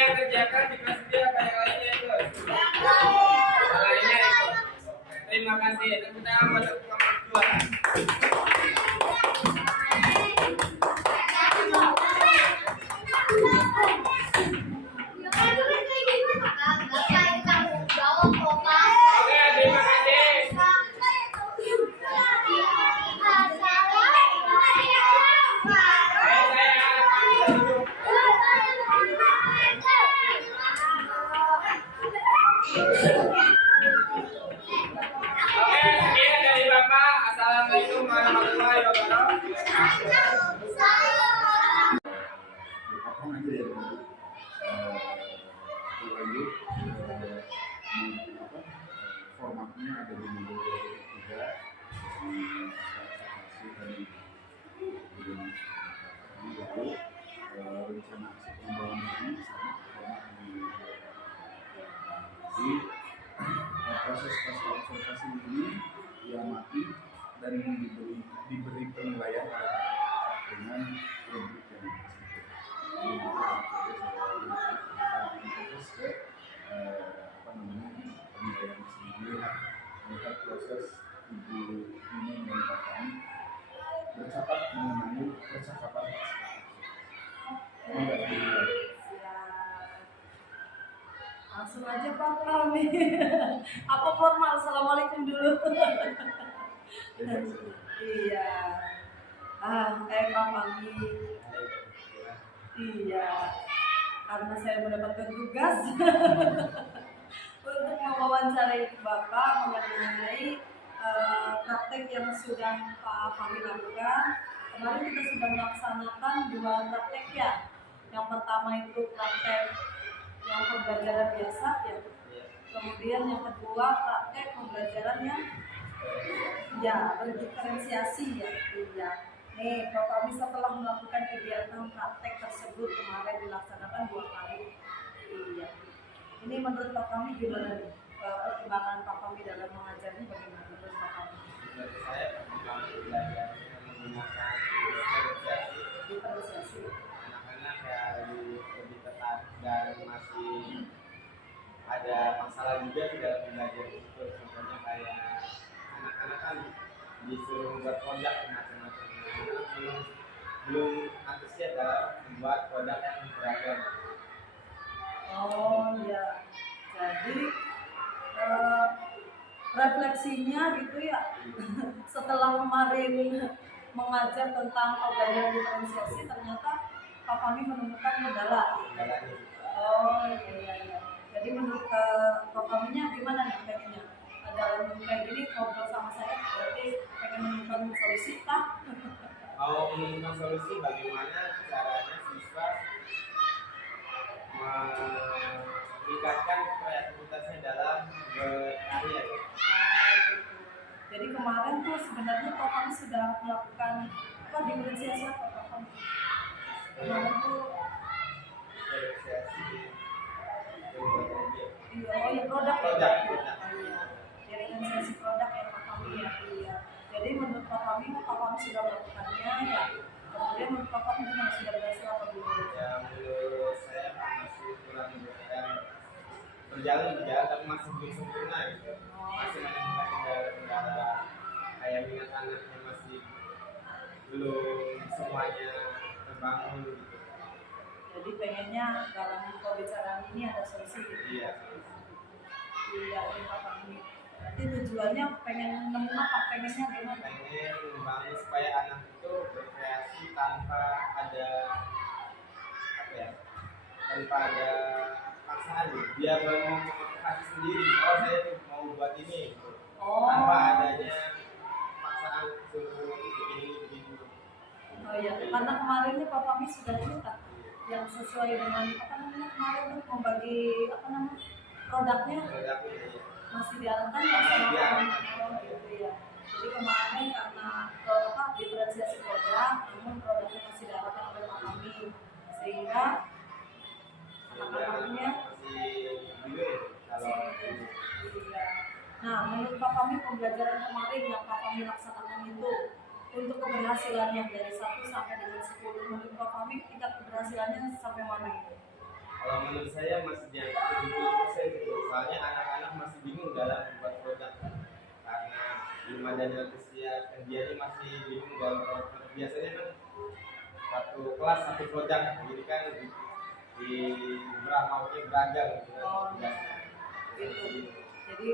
yang kerjakan di kelas dia apa yang lainnya itu? Yang lainnya itu. Terima kasih. Tepuk tangan buat kelompok kedua. Oke, terima kasih. Oke, sekian dari Bapak. Assalamualaikum warahmatullahi wabarakatuh. Dipotong aja ya nanti lanjut formatnya ada di nomor 23 di kasih tadi lalu rencana aksi pengembangan ini sama format di proses observasi ini diamati dan diberi penilaian dengan rubrik yang fokus ke penilaian sendiri melihat proses ibu ini dan kami bercakap mengenai percakapan Langsung aja Pak kami. Apa formal? Assalamualaikum dulu. Iya. Pak kami. Iya. Karena saya mendapatkan tugas untuk mewawancarai Bapak mengenai praktek yang sudah Pak kami lakukan. Kemarin kita sudah melaksanakan 2 praktek ya. Yang pertama itu praktek yang pembelajaran biasa ya. Kemudian yang kedua praktek pembelajaran yang ya berdiferensiasi ya. Iya. Nih, Pak kami setelah melakukan kegiatan praktek tersebut kemarin dilaksanakan 2 kali. Iya. Ini menurut Pak kami gimana nih? Perkembangan Pak kami dalam mengajarnya bagaimana menurut Pak kami? Menurut saya perkembangan belajar menggunakan Diferensiasi. anak-anak ya lebih ketat dan masih ada masalah juga di dalam belajar itu. Contohnya kayak anak-anak kan disuruh membuat produk macam-macam, belum antusias dalam membuat produk yang beragam. Oh ya, jadi refleksinya gitu ya. Setelah kemarin mengajar tentang pembelajaran diferensiasi, ternyata Pak kami menemukan kendala. Oh iya. Jadi menurut Pak kaminya gimana nih pengennya? Dalam kayak gini ngobrol sama saya berarti pengen menemukan solusi kah? Mau menemukan solusi bagaimana caranya siswa meningkatkan kreativitasnya dalam berkarya. Jadi kemarin tuh sebenarnya Pak kami sudah melakukan apa diferensiasi apa Pak kami? Kemarin tuh Diferensiasi berbuat aja. oh ya produk. Produk. Diferensiasi produk ya Pak kami ya. Iya. Jadi menurut Pak kami sudah melakukannya ya. Kemudian menurut Pak kami gimana, sudah berhasil apa belum? Ya menurut saya masih kurang berjalan tapi masih belum sempurna gitu. Masih menemukan kendala-kendala kayak minat anaknya masih belum semuanya terbangun gitu. Jadi pengennya dalam pembicaraan ini ada solusi gitu. Iya. Iya, Pak kami. Berarti tujuannya pengen nemu apa? Pengennya gimana? Pengen membangun supaya anak itu berkreasi tanpa ada apa ya? Tanpa ada paksaan gitu. Dia mau memotivasi sendiri. Oh saya tuh mau buat ini. Gitu. Oh. Tanpa adanya paksaan suruh begini. Oh iya, karena kemarin nih Pak kami sudah cerita yang sesuai dengan apa namanya kemarin tuh membagi apa namanya produknya masih diarahkan ya sama orang gitu ya. Jadi kemarin karena diferensiasi produk, namun produknya masih diarahkan oleh Pak kami sehingga anak-anaknya Nah, menurut Pak kami pembelajaran kemarin yang Pak kami laksanakan itu untuk keberhasilannya dari 1 sampai dengan 10, menurut Pak kami tingkat keberhasilannya sampai mana itu? Kalau menurut saya masih di angka 70%, soalnya anak-anak masih bingung dalam membuat produk karena belum ada nilai usia, dia masih bingung dalam produk. Biasanya kan satu kelas satu produk, jadi kan di maunya beragam gitu kan. Oh, gitu. Jadi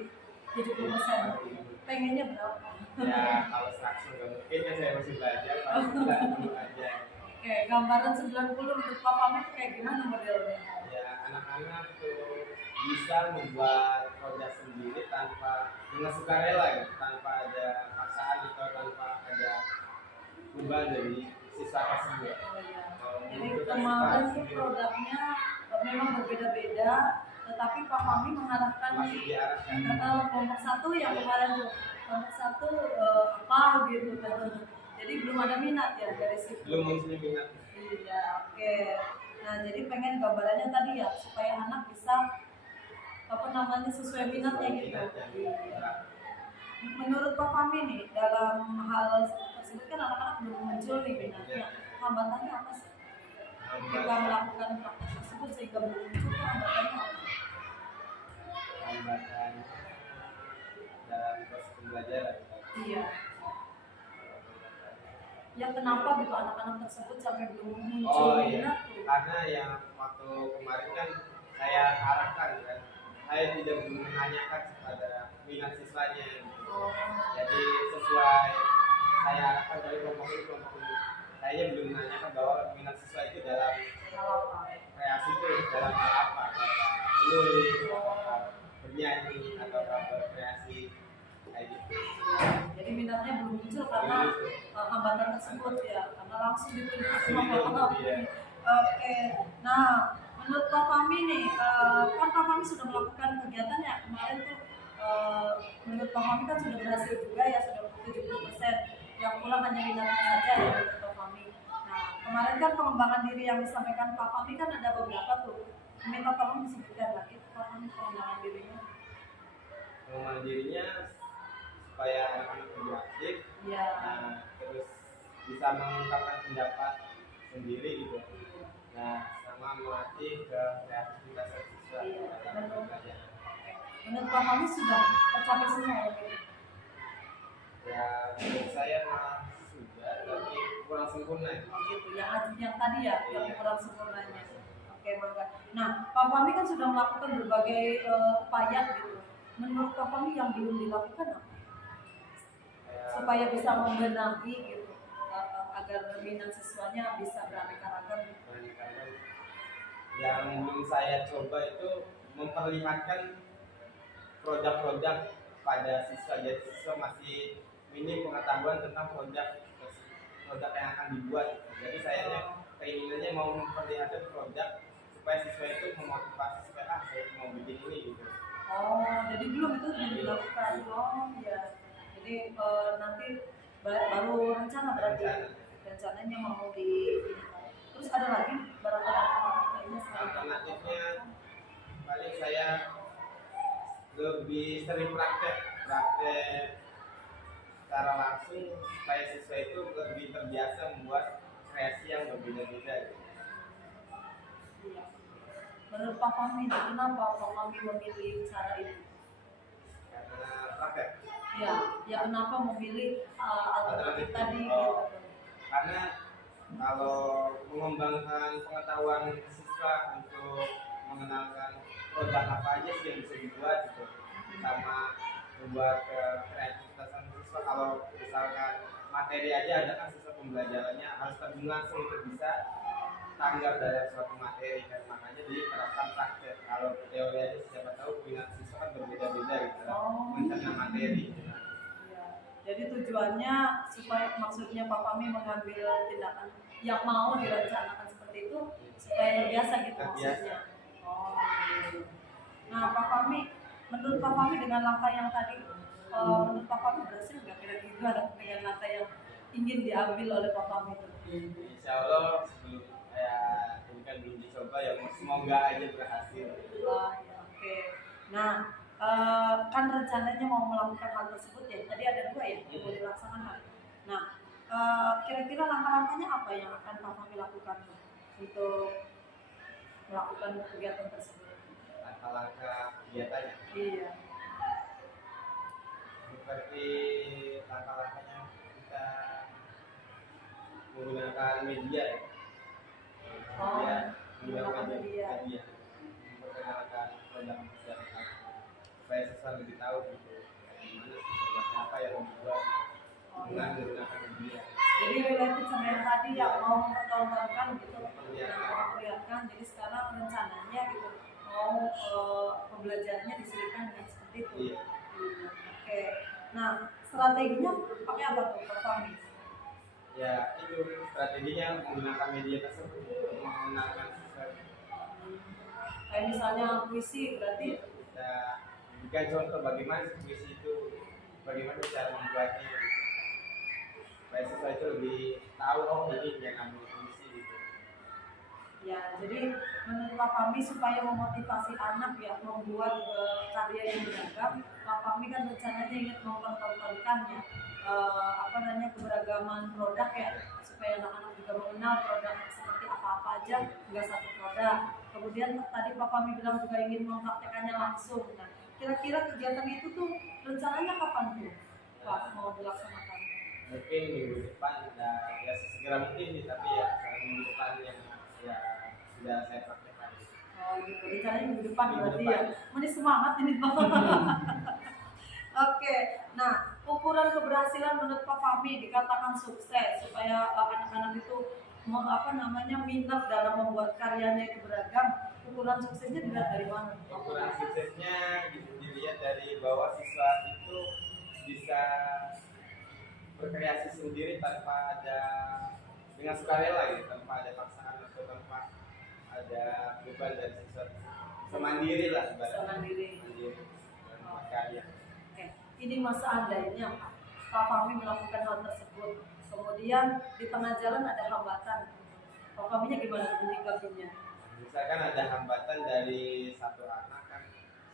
70% pengennya berapa? Ya kalau 100 nggak mungkin kan, saya masih belajar, paling 90 aja. Oke, gambaran 90 menurut Pak Fahmi itu kayak gimana modelnya? Ya anak-anak tuh bisa membuat produk sendiri tanpa dengan sukarela ya, tanpa ada paksaan atau tanpa ada beban dari siswa tersebut. Oh, iya. Kalau Jadi membutuhkan kemarin siswa tuh produknya memang berbeda-beda, tetapi Pak Fahmi mengarahkan masih diarahkan. kelompok satu yang kemarin tuh kelompok satu apa gitu kan. Jadi belum ada minat ya dari situ. Belum muncul minat. Iya, oke. Nah, jadi pengen gambarannya tadi ya supaya anak bisa apa namanya sesuai minatnya gitu. Iya. Menurut Pak Fahmi nih dalam hal tersebut kan anak-anak belum muncul nih minatnya. Hambatannya apa sih? Ketika melakukan praktek tersebut sehingga belum muncul hambatannya apa? Hambatan dalam proses pembelajaran. Iya. Ya kenapa gitu anak-anak tersebut sampai belum muncul Oh iya, minat tuh? karena yang waktu kemarin kan saya arahkan kan, saya tidak belum menanyakan kepada minat siswanya. Oh, Jadi sesuai saya arahkan dari kelompok ini, saya belum menanyakan bahwa minat siswa itu dalam hal apa? kreasi itu dalam hal apa, apakah menulis, apakah bernyanyi, atau berkreasi kayak gitu. Jadi minatnya belum muncul karena hambatan tersebut ya, karena langsung ditunjuk sama Pak Fahmi. Iya. Oke, nah menurut Pak Fahmi nih, kan Pak Fahmi sudah melakukan kegiatan ya kemarin tuh. Menurut Pak Fahmi kan sudah berhasil juga ya, sudah 70%. Yang pulang hanya minatnya saja ya menurut Pak Fahmi. Nah kemarin kan pengembangan diri yang disampaikan Pak Fahmi kan ada beberapa tuh. Minta tolong disebutkan lagi Pak Fahmi pengembangan dirinya. Pengembangan dirinya supaya anak-anak lebih aktif, Iya. nah, terus bisa mengungkapkan pendapat sendiri gitu. Nah, sama melatih ke kreativitas siswa Iya, dalam betul. belajar. Menurut Pak Fahmi sudah tercapai semua ya gitu. Ya, menurut saya mah sudah, tapi kurang sempurna. Oh gitu, yang tadi ya, yang Iya. kurang sempurnanya. Oke, mangga. Nah, Pak Fahmi kan sudah melakukan berbagai upaya gitu. Menurut Pak Fahmi yang belum dilakukan apa? Supaya bisa membenahi gitu, agar minat siswanya bisa beraneka ragam. Karena yang belum saya coba itu memperlihatkan produk-produk pada siswa, jadi siswa masih minim pengetahuan tentang produk yang akan dibuat. Jadi saya keinginannya mau memperlihatkan produk supaya siswa itu memotivasi supaya saya mau bikin ini gitu. Oh, jadi belum itu belum dilakukan. Oh iya. Jadi nanti baru rencana berarti rencananya mau di. Terus ada lagi barang-barang lainnya selain Alternatifnya paling saya lebih sering praktek secara langsung supaya siswa itu lebih terbiasa membuat kreasi yang berbeda-beda gitu. Iya. Menurut Pak Fahmi, kenapa Pak Fahmi memilih cara itu? Karena praktek. Ya kenapa memilih alternatif tadi Oh. gitu? Karena kalau mengembangkan pengetahuan siswa untuk mengenalkan produk apa aja sih yang bisa dibuat gitu, sama membuat kreativitasan siswa. Kalau misalkan materi aja ada kan siswa pembelajarannya harus terjun langsung untuk bisa tanggap dari suatu materi, kan makanya diterapkan praktek. Kalau teori aja siapa tahu minat siswa kan berbeda-beda gitu, mencerna materi gitu. Ya. Jadi tujuannya supaya maksudnya Pak Fahmi mengambil tindakan yang mau direncanakan seperti itu supaya terbiasa gitu maksudnya. Oh. Iya. Nah Pak Fahmi, menurut Pak Fahmi dengan langkah yang tadi, menurut Pak Fahmi berhasil nggak kira-kira dengan langkah yang ingin diambil oleh Pak Fahmi itu? Insya Allah sebelum ini kan belum dicoba ya, semoga aja berhasil. Wah, ya, oke. Nah, kan rencananya mau melakukan hal tersebut ya. Tadi ada 2 ya yang mau dilaksanakan. Nah, kira-kira langkah-langkahnya apa yang akan Pak Fahmi lakukan untuk melakukan dalam kegiatan tersebut? Langkah-langkah kegiatannya Iya. seperti langkah-langkahnya kita menggunakan media ya. Oh, Menggunakan menggunakan media. memperkenalkan produk masyarakat supaya siswa lebih tahu gitu gimana sih produknya apa yang membuat dengan menggunakan media. Jadi related sama yang tadi yang mau mempertontonkan gitu, yang memperlihatkan. Jadi sekarang rencananya gitu mau pembelajarannya diselipkan dengan seperti itu. Iya. Oke. Nah, strateginya pakai apa tuh, Pak Fahmi? Ya itu strateginya menggunakan media tersebut untuk mengenalkan siswa. Kayak misalnya puisi, berarti Kita berikan contoh bagaimana sih puisi itu, bagaimana cara membuatnya gitu. Supaya siswa itu lebih tahu oh ini yang namanya puisi gitu. ya, jadi menurut Pak Fahmi supaya memotivasi anak ya membuat karya yang beragam, Pak Fahmi kan rencananya ingin mempertontonkan ya keberagaman produk ya, supaya anak-anak juga mengenal produk seperti apa-apa aja, nggak satu produk. Kemudian tadi Pak Fahmi bilang juga ingin mempraktekannya langsung. Nah, kira-kira kegiatan itu tuh rencananya kapan tuh Pak mau dilaksanakan? Mungkin minggu depan ya sesegera mungkin sih, tapi ya minggu depan yang ya sudah saya praktekkan. Oh gitu, rencananya minggu depan Minggu berarti depan. ya. Ini semangat ini Pak. Oke, nah ukuran keberhasilan menurut Pak Fahmi dikatakan sukses supaya anak-anak itu minat dalam membuat karyanya itu beragam. Ukuran suksesnya dilihat dari mana? Ukuran suksesnya dilihat dari bahwa siswa itu bisa berkreasi sendiri tanpa ada dengan sukarela gitu, tanpa ada paksaan atau tanpa ada beban dari siswa, bisa mandiri lah Bisa mandiri. dan membuat karya. Oke, ini masa andainya Pak Fahmi melakukan hal tersebut, kemudian di tengah jalan ada hambatan. Pak Fahminya gimana menyikapinya? Misalkan ada hambatan dari satu anak kan,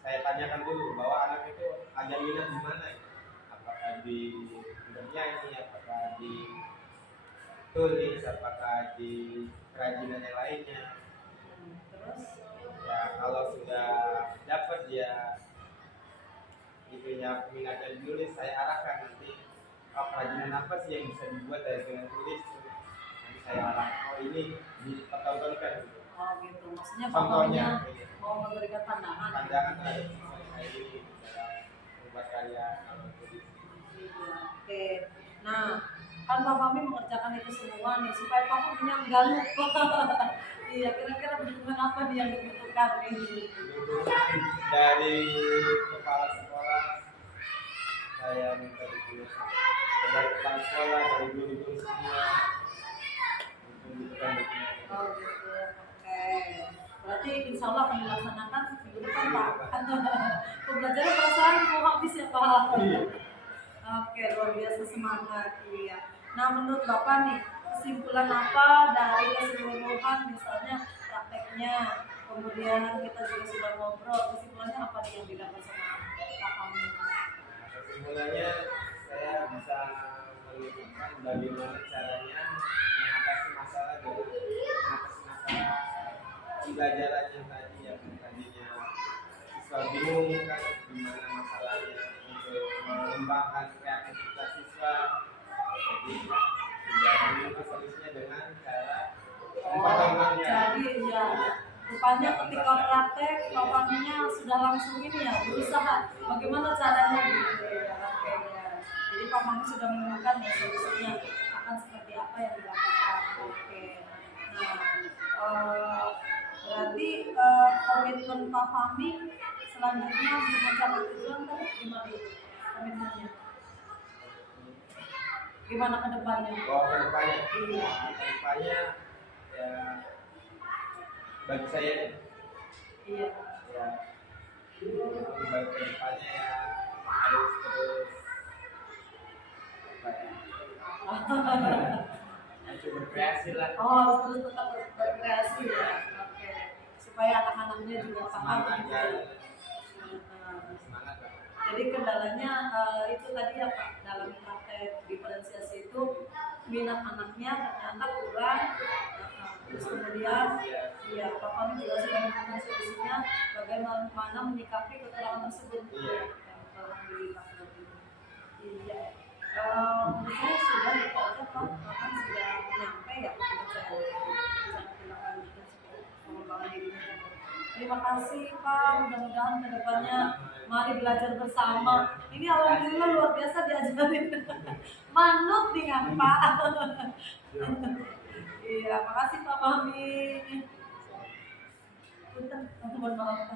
saya tanyakan dulu bahwa anak itu ada minat di mana ya? Apakah di bernyanyi, apakah di tulis, apakah di kerajinan yang lainnya. Terus? Ya kalau sudah dapat dia itunya minatnya di tulis, saya arahkan nanti kerajinan apa sih yang bisa dibuat dengan tulis. Nanti saya arahkan, oh ini dipertontonkan gitu. Oh gitu, maksudnya Pak Contohnya Fahminya mau memberikan pandangan. pandangan terhadap siswa kayak ini dalam membuat karya kalau tulis. Iya, oke. Nah, kan Pak Fahmi mengerjakan itu semua nih supaya Pak Fahminya nggak lupa. Iya, kira-kira dukungan apa nih yang dibutuhkan ini? Dari kepala sekolah saya minta dukungan dari kepala sekolah, dari guru-guru semua untuk membutuhkan dukungan. Oh gitu, oke. Berarti insya Allah akan dilaksanakan minggu depan Pak. Pembelajaran perasaan mau habis ya Pak. Oke, luar biasa semangat. Iya. Nah, menurut Bapak nih, kesimpulan apa dari keseluruhan misalnya prakteknya, kemudian kita juga sudah ngobrol, kesimpulannya apa nih yang didapat sama Pak Fahmi? Kesimpulannya saya bisa menunjukkan bagaimana caranya mengatasi masalah pembelajaran yang tadi yang tadinya siswa bingung kan gimana masalahnya untuk mengembangkan kreativitas siswa. Jadi tidak menemukan solusinya dengan cara memperkembangkannya. Jadi ya, rupanya ketika praktek Pak Fahminya sudah langsung ini ya berusaha bagaimana caranya gitu ya. Oke ya. Jadi Pak Fahmi sudah menemukan ya solusinya akan seperti apa yang dilakukan. Oke. Nah, berarti komitmen Pak Fahmi selanjutnya untuk mencapai tujuan tadi gimana komitmennya? Gimana ke depannya? Bahwa kedepannya, Iya. kedepannya ya bagi saya Iya. ya bagi kedepannya ya harus terus apa ya harus berkreasi lah. Oh, harus terus tetap berkreasi ya. Oke. Supaya anak-anaknya juga paham Semangat gitu. ya, Nah, semangat lah. jadi kendalanya itu tadi ya Pak, dalam praktek diferensiasi itu minat anaknya ternyata kurang. Terus kemudian ya Pak Fahmi juga sudah menemukan solusinya bagaimana menyikapi kekurangan tersebut. Iya. Alhamdulillah. Iya. Menurut saya sudah ya Pak Ojek, Pak, bahkan sudah nyampe ya menurut saya. Tindak lanjutnya seperti pengembangan dirinya. Terima kasih Pak, mudah-mudahan kedepannya mari belajar bersama. Ini alhamdulillah luar biasa diajarin. Manut nih kan Pak. Iya, makasih Pak Mami. Punten, mohon maaf.